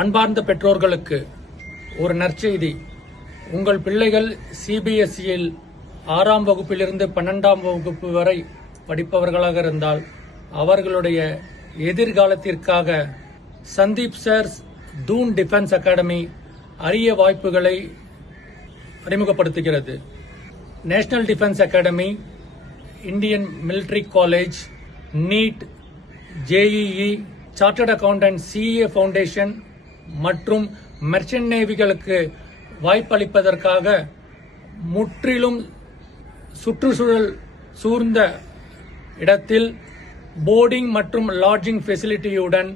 அன்பார்ந்த பெற்றோர்களுக்கு ஒரு நற்செய்தி. உங்கள் பிள்ளைகள் சிபிஎஸ்இயில் 6ஆம் வகுப்பிலிருந்து 12ஆம் வகுப்பு வரை படிப்பவர்களாக இருந்தால் அவர்களுடைய எதிர்காலத்திற்காக Sandeep sir's Doon defence academy அரிய வாய்ப்புகளை அறிமுகப்படுத்துகிறது. National defence academy, Indian military college, NEET, JEE, chartered accountant CA foundation மற்றும் மெர்ச்சன்ட் நேவிகளுக்கு வாய்ப்பளிப்பதற்காக முற்றிலும் சுற்றுச்சூழல் சூழ்ந்த இடத்தில் போர்டிங் மற்றும் லாட்ஜிங் ஃபெசிலிட்டியுடன்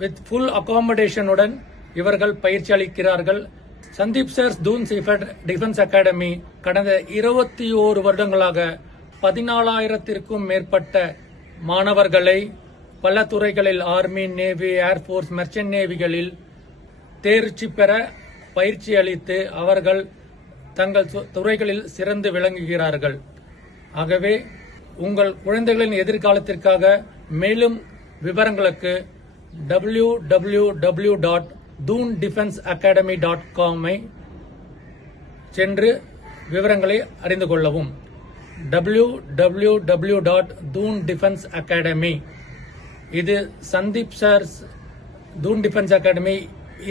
வித் ஃபுல் அகாமடேஷனுடன் இவர்கள் பயிற்சி அளிக்கிறார்கள். Sandeep sir's Doon defence academy கடந்த 21 வருடங்களாக 14,000த்திற்கும் மேற்பட்ட மாணவர்களை பல துறைகளில் ஆர்மி, நேவி, ஏர்போர்ஸ், மெர்ச்சன்ட் நேவிகளில் தேர்ச்சி பெற பயிற்சி அளித்து அவர்கள் தங்கள் துறைகளில் சிறந்து விளங்குகிறார்கள். ஆகவே உங்கள் குழந்தைகளின் எதிர்காலத்திற்காக மேலும் விவரங்களுக்கு www.doondefenseacademy.com சென்று விவரங்களை அறிந்து கொள்ளவும். www.doondefenseacademy. இது Sandeep sir's Doon defence academy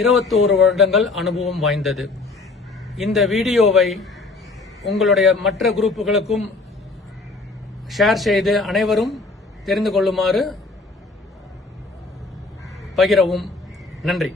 21 வருடங்கள் அனுபவம் வாய்ந்தது. இந்த வீடியோவை உங்களுடைய மற்ற குரூப்புகளுக்கும் ஷேர் செய்து அனைவரும் தெரிந்து கொள்ளுமாறு பகிரவும். நன்றி.